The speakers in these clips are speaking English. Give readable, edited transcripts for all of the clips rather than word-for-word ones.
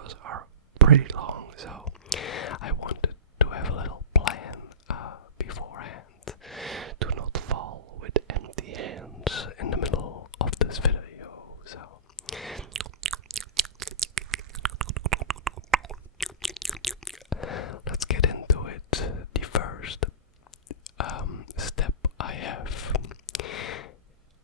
videos are pretty long, so I wanted to have a little plan beforehand to not fall with empty hands in the middle of this video. So let's get into it. The first step I have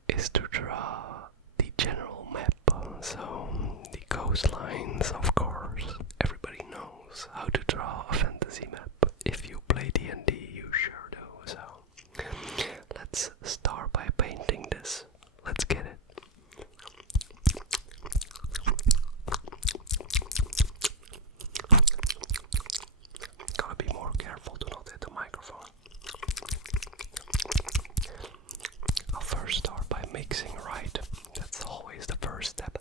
is to draw the general map. So the coastlines, of course. Everybody knows how to draw a fantasy map. If you play D&D, you sure do. So let's start by painting this. Let's get it. Gotta be more careful to not hit the microphone. I'll first start by mixing, right? That's always the first step.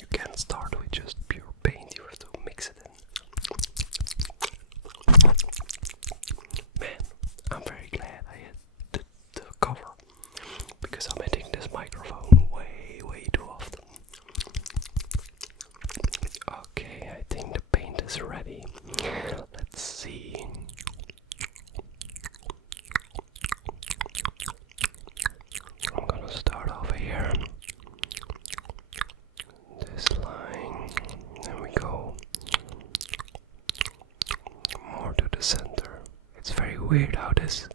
You can't start with just pure paint, you have to mix it in. Man, I'm very glad I hit the cover, because I'm hitting this microphone way too often. Okay, I think the paint is ready. Let's see. I'm gonna start over here. This line. Then we go more to the center. It's very weird how this.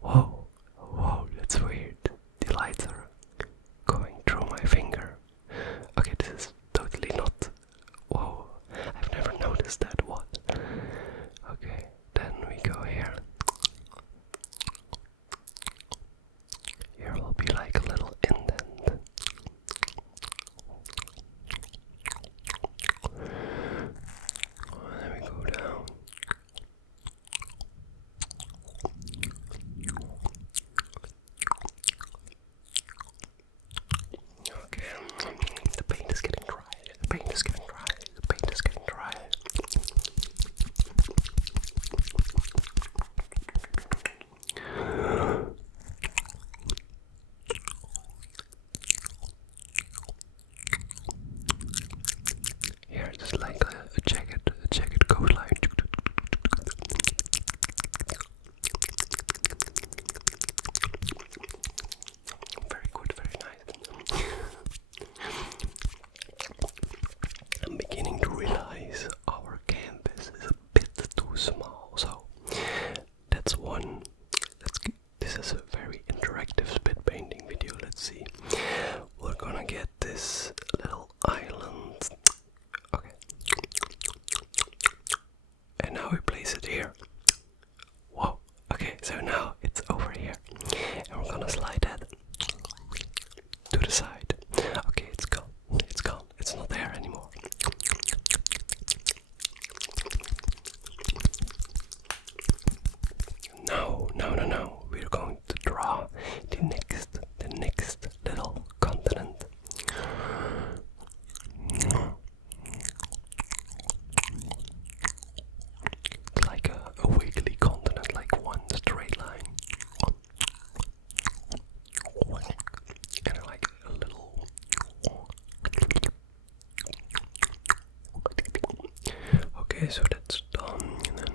Whoa, that's weird. The lights are going through my finger. Okay, this is totally not. Whoa, I've never noticed that. What? Okay, then we go here. Here will be like a little indent. Then we go down. Okay, the paint is getting dry. The paint is getting dry. The paint is getting dry. Here, just like a jacket coastline. Very good, very nice. I'm beginning to realize our canvas is a bit too small, so that's one. This is a very interactive spit painting video. Let's see. We're gonna get this little island. Okay. And now we place it here. Whoa. Okay, so now it's over here. And we're gonna slide that to the side. Okay, it's gone. It's gone. It's not there anymore. No. We're going to draw the next little continent. It's like a wiggly continent, like one straight line. And like a little. Okay, so that's done. And then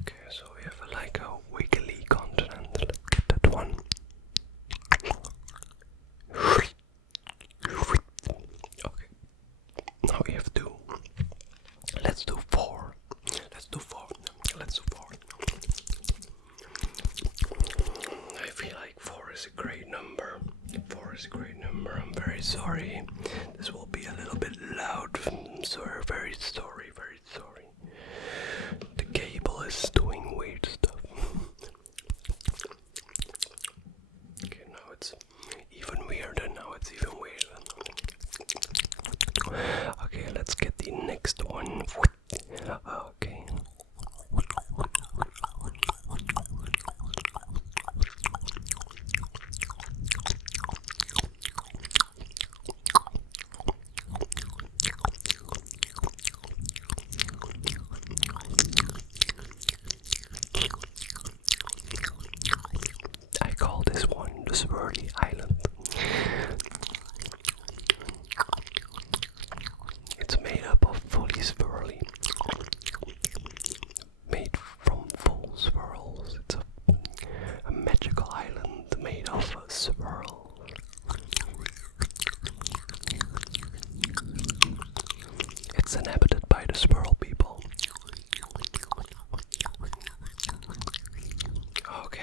Okay, so we have like a wiggly continent. Let's get that one. Okay, now we have two. Let's do four. I feel like four is a great number. I'm very sorry. This will be a little bit loud. So very sorry. The cable is doing weird stuff. Okay, now it's even weirder. Okay, let's get the next one. Okay. swirly island. It's made up of fully swirly, made from full swirls. It's a magical island made of swirls. It's inhabited by the swirl people. Okay.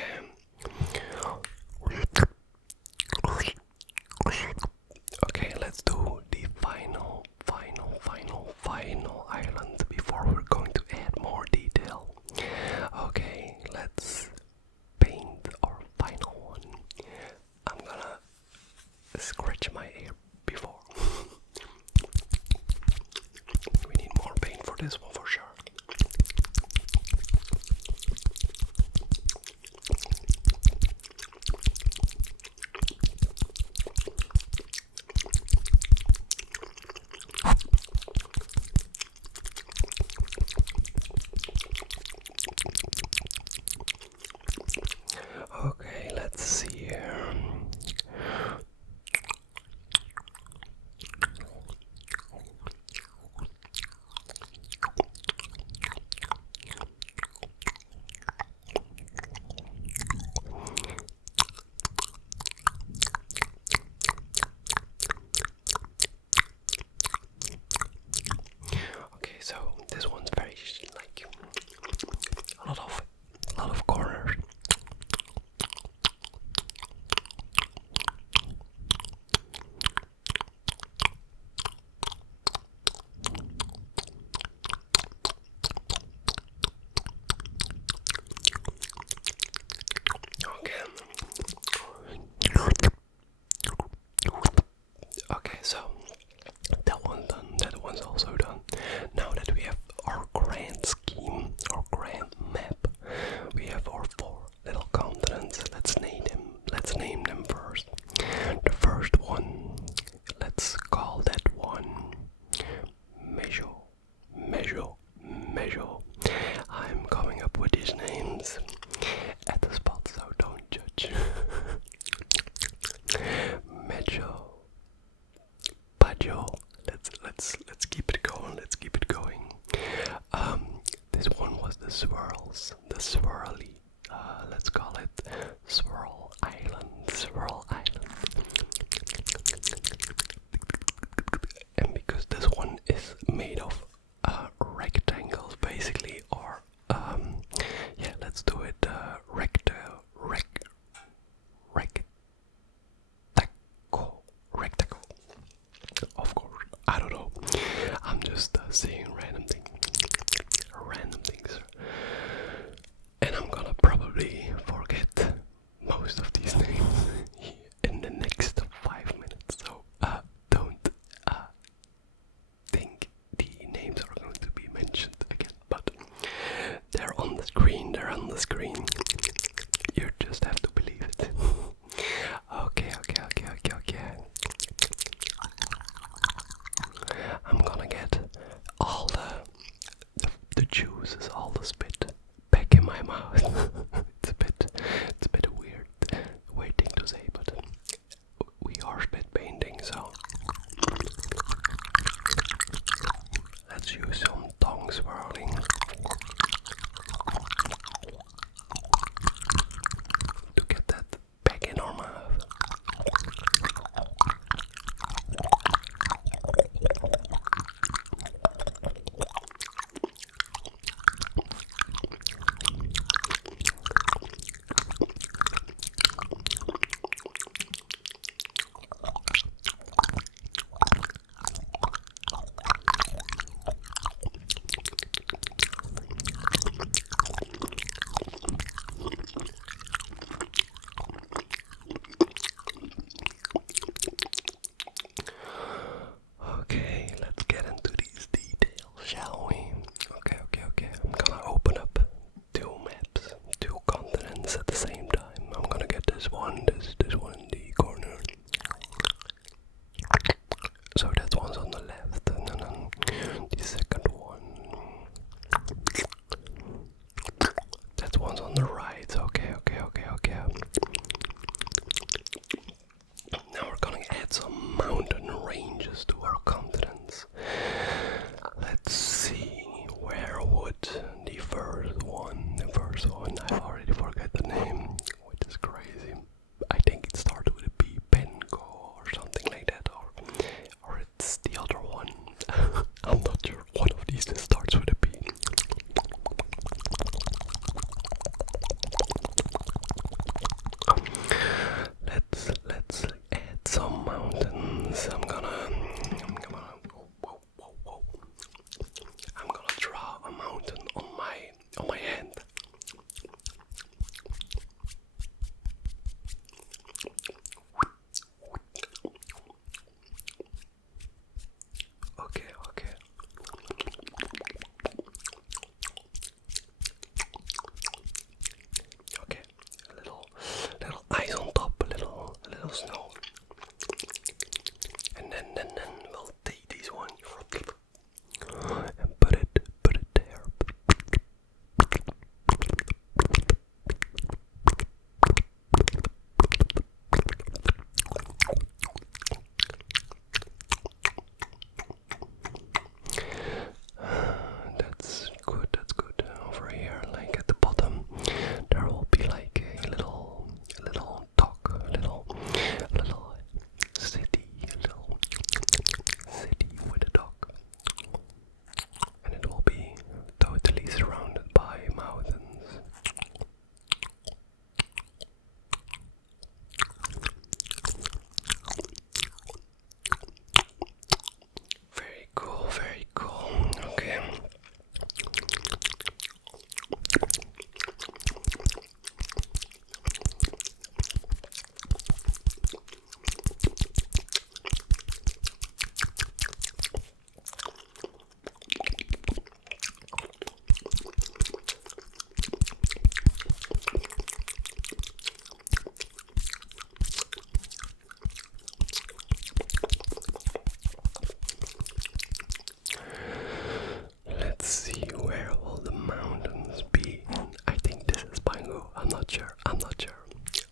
sure. I'm not sure.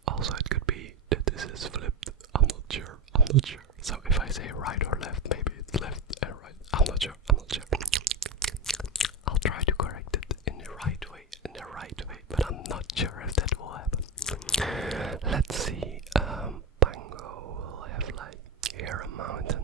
Also, it could be that this is flipped. I'm not sure. I'm not sure. So if I say right or left, maybe it's left and right. I'm not sure. I'm not sure. I'll try to correct it in the right way. But I'm not sure if that will happen. Let's see. Pango will have like here a mountain.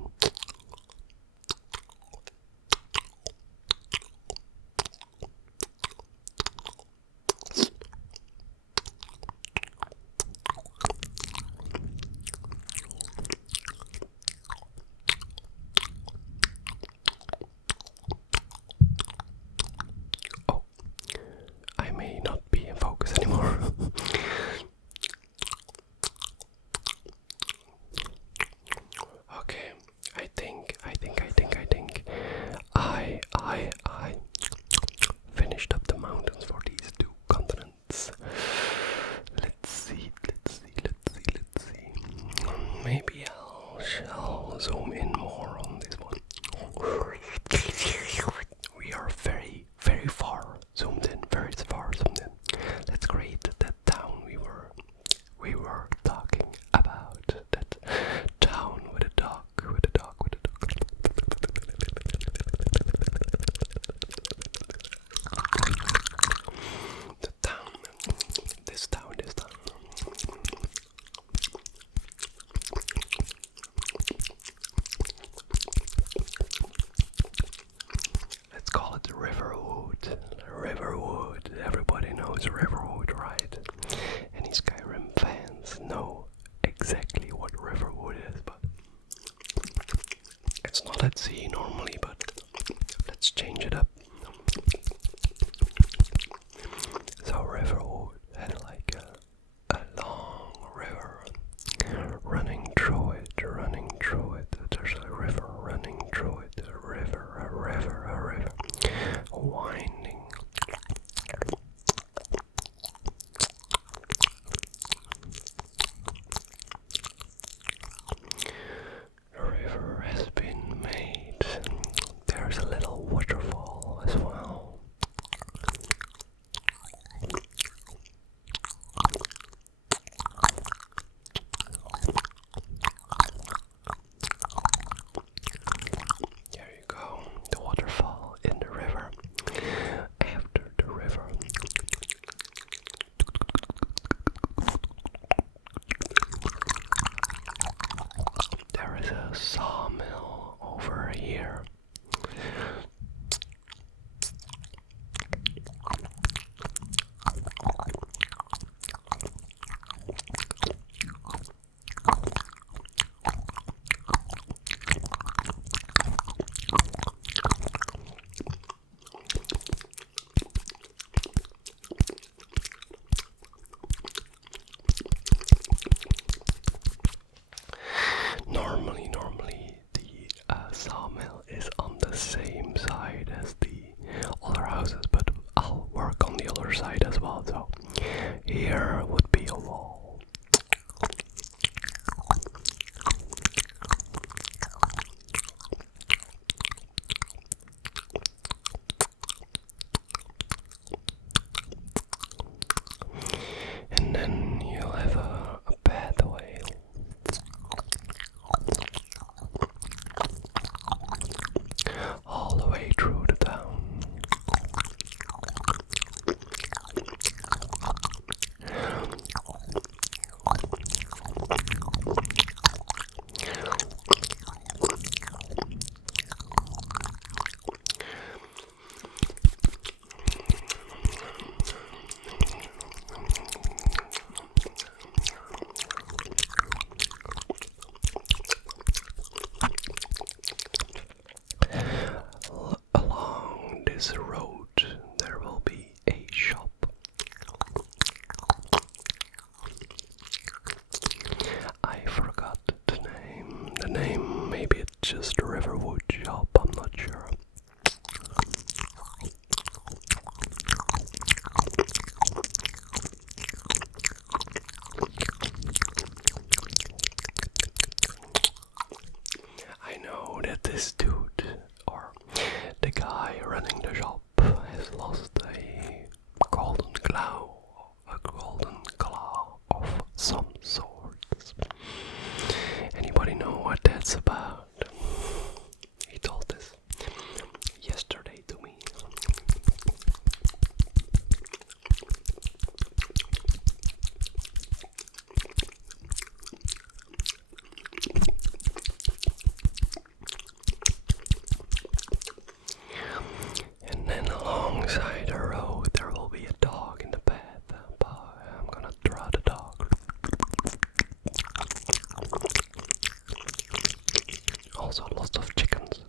also lots of chickens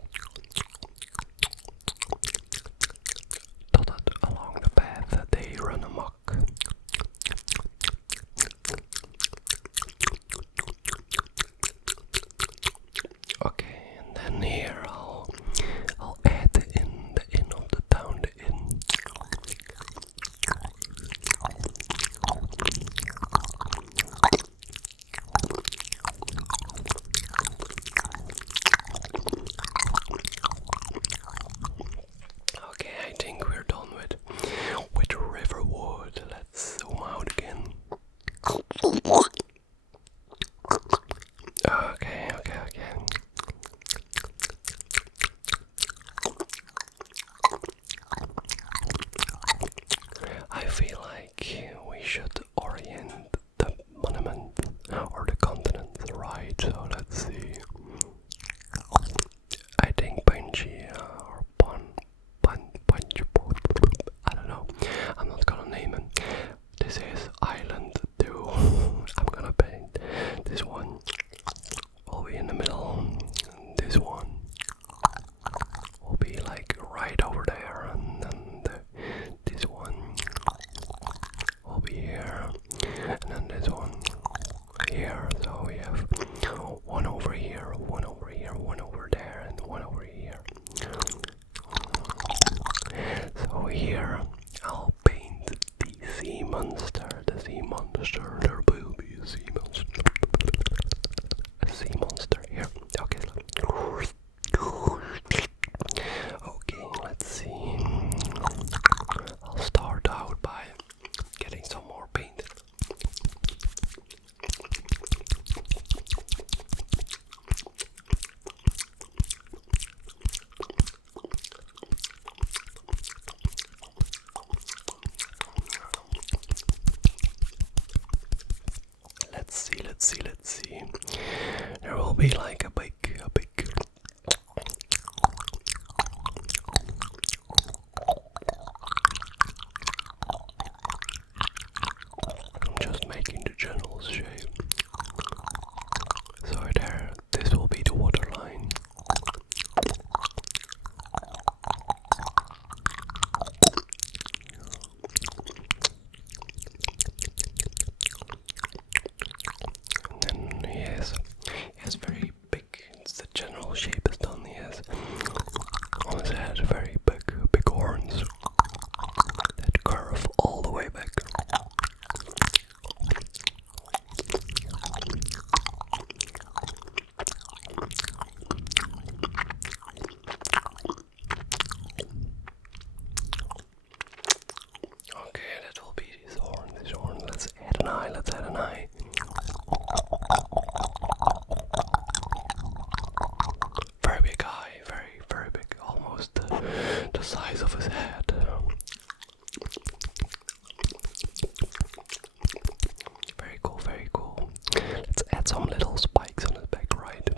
dotted along the path. They run amok. Okay, and then here I'll add in the inn of the town, the inn. Okay, I think we're done with Riverwood. Let's zoom out again. Okay. I feel like we should orient the monument or the continent right, so let's see. I think Pangaea or Pangaea, I don't know. I'm not gonna name it. This is Island 2. I'm gonna paint this one. Will be in the middle. This one will be like right over there, and then this one will be here, and then this one here. So we have one over here, one over here, one over there, and one over here. So here I'll paint the sea monster. The sea monster. There will be a sea monster. A sea monster here. Okay. Okay, let's see. I'll start out by getting some more paint. Let's see. There will be like a big I'm just making the general shape. So there, this will be the water line. And then he has very big, the general shape is done. He has on his head very big horns that curve all the way back. Okay, that will be this horn. Let's add an eye. Very big eye, very big, almost the size of his head. Very cool. Let's add some little spikes on his back, right?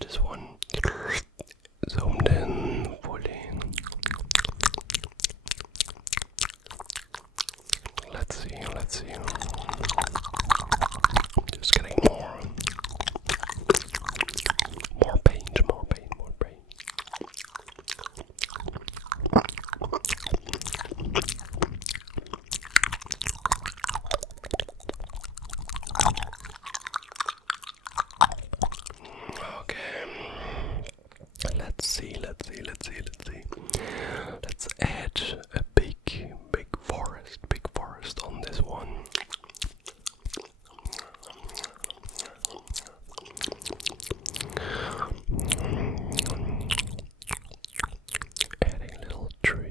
have this one zoomed in fully. Let's see. Just getting more paint. Okay. Let's see. Let's add a big forest on this one. Adding little trees.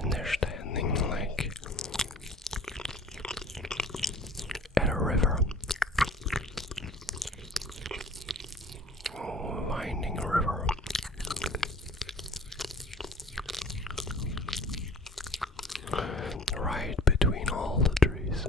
And they're standing like at a river. Oh, winding river. Right between all the trees.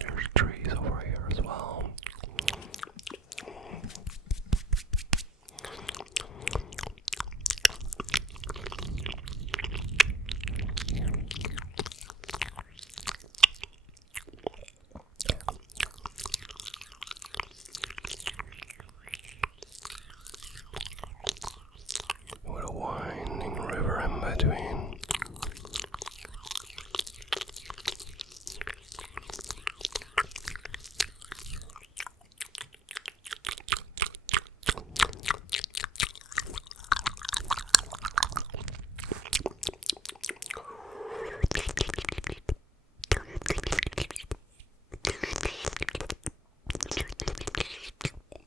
There's trees over here as well. With a winding river in between.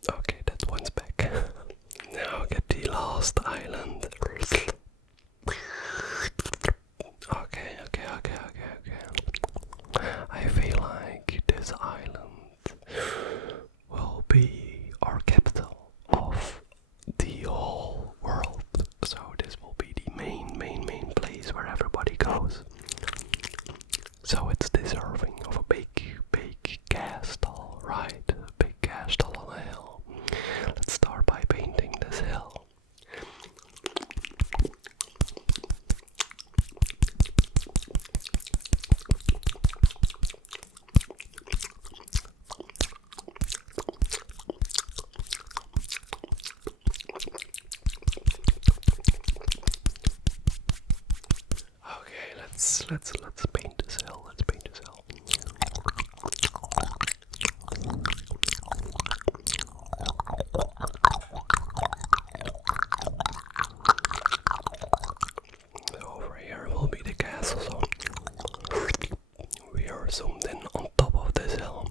Okay, that one's back. Now get the last island. Okay. I feel like this island will be our capital of the whole world. So this will be the main place where everybody goes. So it's deserving of a big castle, right? A big castle on a hill. Let's start by painting this hill. Okay, let's paint this hill. Let's paint this hill. Over here will be the castle, so we are zoomed in on top of this hill.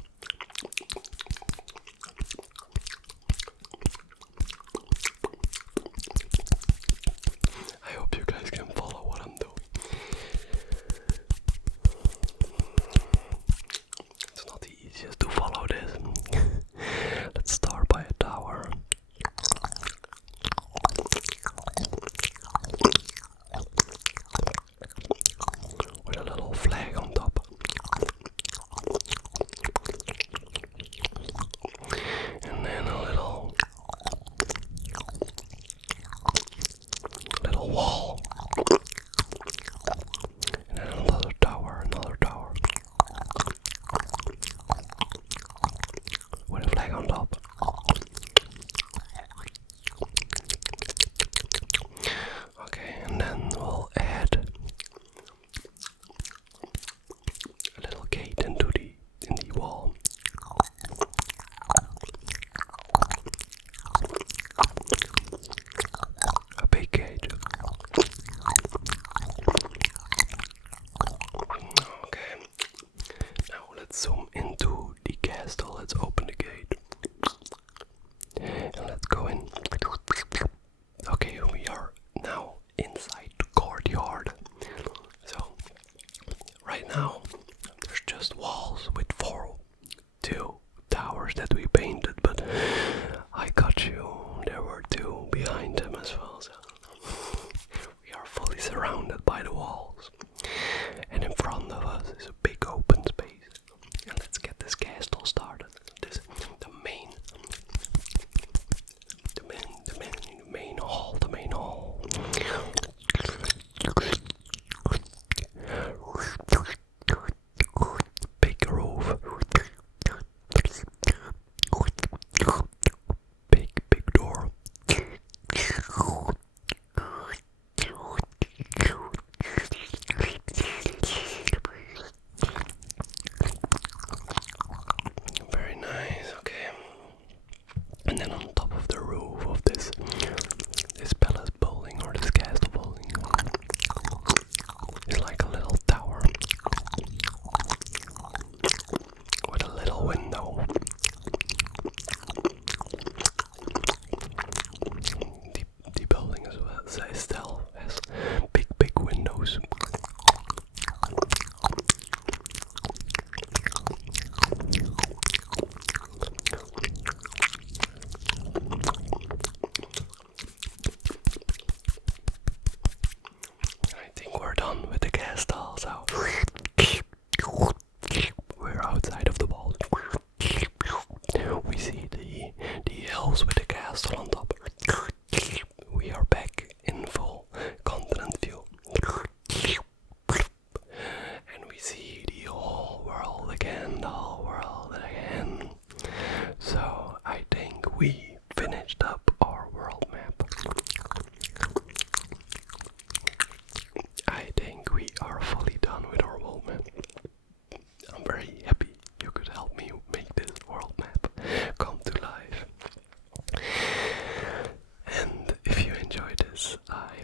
I hope you guys can follow what I'm doing.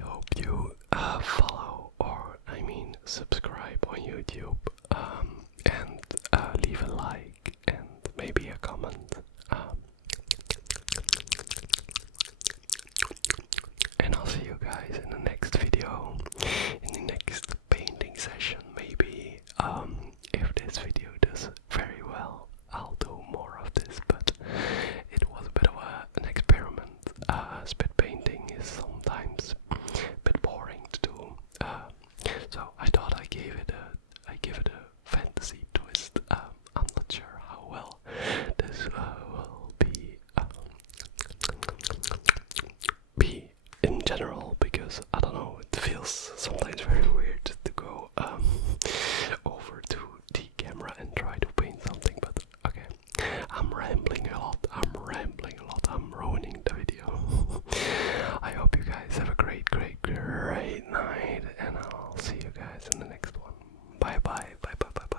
hope you follow, or I mean subscribe on YouTube, and leave a like and maybe a comment. And I'll see you guys in